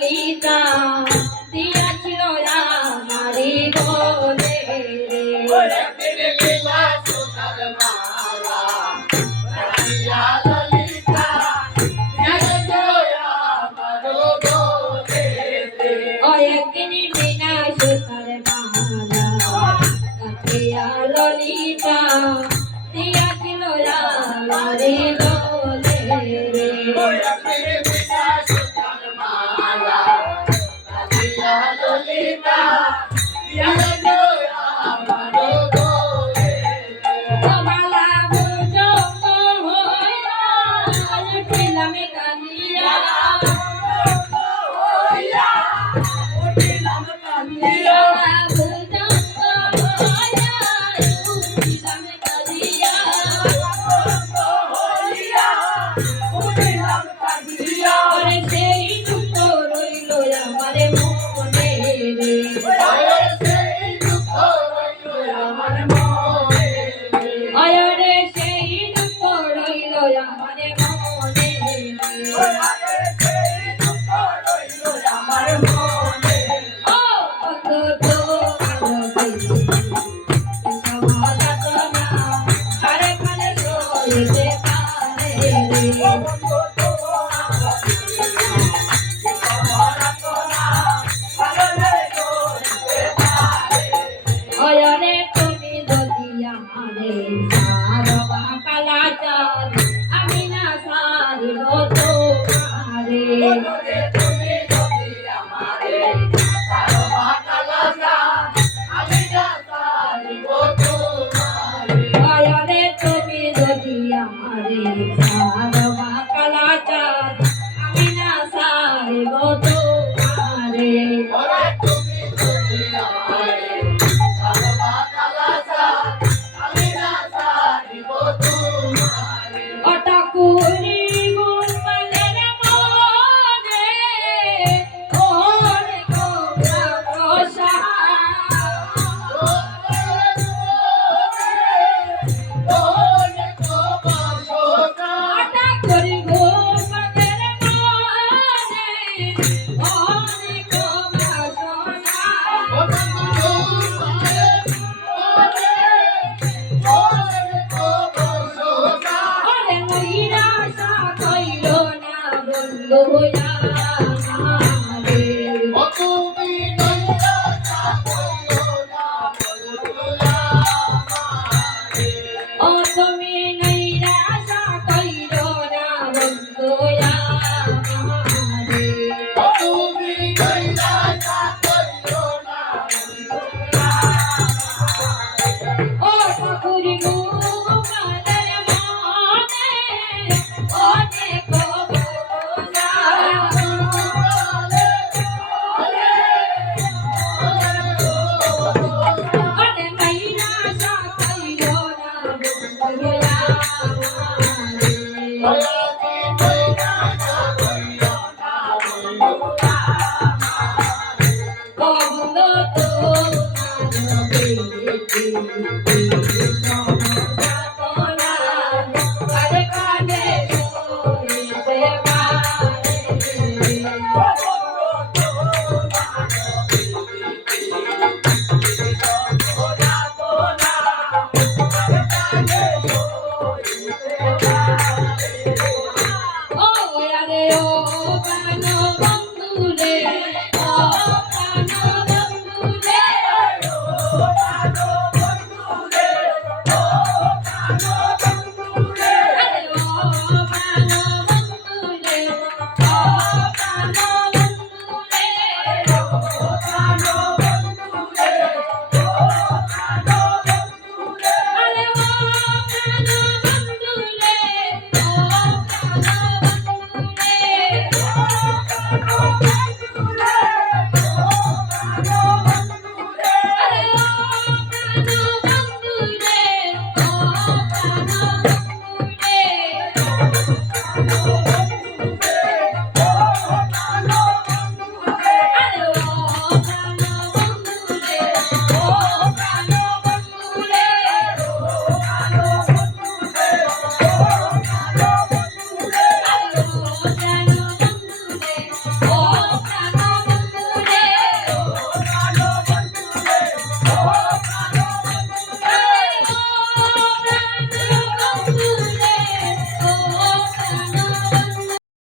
ললিতা দিয়াছিল আমারি বলে রে একদিন লীলা সুতার মালা দিয়া ললিতা দিয়াছিল আমার বলে রে ও একদিন বিনা সুতার মালা দিয়া ললিতা দিয়াছিল আমারি বলে রে একদিন বিনা সুতার মালা দিয়া ললিতা দিয়াছিল আমার বলে রে মালা বুঝো হইয়া উঠিলাম কাঁদিয়া উঠিলাম কান্দিয়া মালা বুঝো হইয়া উঠিলাম কাঁদিয়া উঠিলাম কান্দিয়া ওরে সেই দুঃখ রইল আমার মনে রে সেই দুঃখ রইল আমার মনে ওরে সেই দুঃখ রইল আমার মনে সেই দুঃখ রইল আমার মনে ও কত তো সমাজা তো না কারে কারে সইতে পারে রে অয়নে তুমি যদি আমারে সারবা কালা চাঁদ আমি না সারিব তোমারে তুমি যদি আমারে সারবা কালা চাঁদ আমি না সারিব তোমারে অয়নে তুমি যদি আমারে সারবা কালা চাঁদ আমি না সারিব তোমারে ওরে তুমি যদি আমারে সারবা কালা চাঁদ আমি না সারিব তোমারে অটাকুরি গোপালের মনে ওরে কোবরা প্রসা অটাকুরি গোপালের মনে ওরে কোবরা সোনা ওরে মহিরা কইল না বন্ধু আমারে ও তুমি নৈরাশা কইল না বন্ধু আমারে ও ঠাকুরি গোপালের মনে ওরে কবরা ওরে নৈরাশা কইল না বন্ধু আমারে